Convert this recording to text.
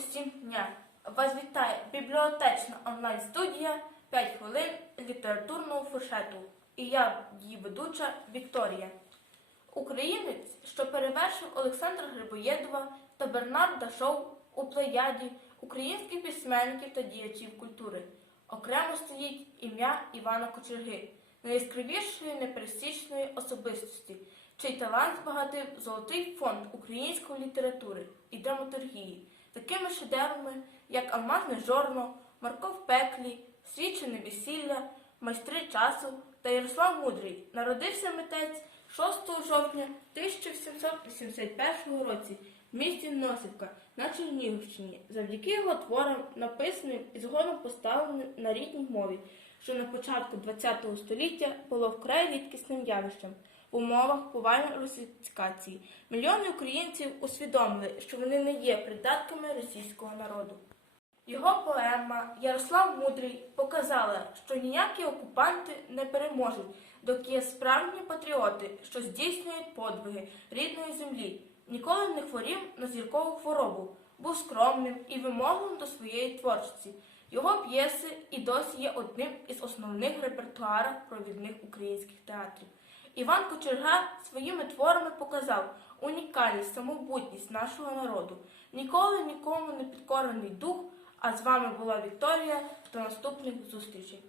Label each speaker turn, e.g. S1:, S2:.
S1: усім дня! Вас вітає бібліотечна онлайн-студія 5 хвилин літературного фуршету. І я, її ведуча Вікторія. Українець, що перевершив Олександра Грибоєдова та Бернарда Шоу у плеяді українських письменників та діячів культури. Окремо стоїть ім'я Івана Кочерги, найяскравішої непересічної особистості, чий талант збагатив золотий фонд української літератури і драматургії, такими шедеврами, як Алмазне жорно, Марко в пеклі, Свідчене весілля, Майстри часу та Ярослав Мудрий. Народився митець 6 жовтня 1781 році в місті Носівка на Чернігівщині, завдяки його творам, написаним і згодом поставленим на рідній мові, що на початку ХХ століття було вкрай рідкісним явищем. В умовах повальної русифікації мільйони українців усвідомили, що вони не є придатками російського народу. Його поема Ярослав Мудрий показала, що ніякі окупанти не переможуть, доки є справжні патріоти, що здійснюють подвиги рідної землі, ніколи не хворів на зіркову хворобу, був скромним і вимогливим до своєї творчості. Його п'єси і досі є одним із основних репертуарів провідних українських театрів. Іван Кочерга своїми творами показав унікальність, самобутність нашого народу. Ніколи нікому не підкорений дух. А з вами була Вікторія. До наступних зустрічей.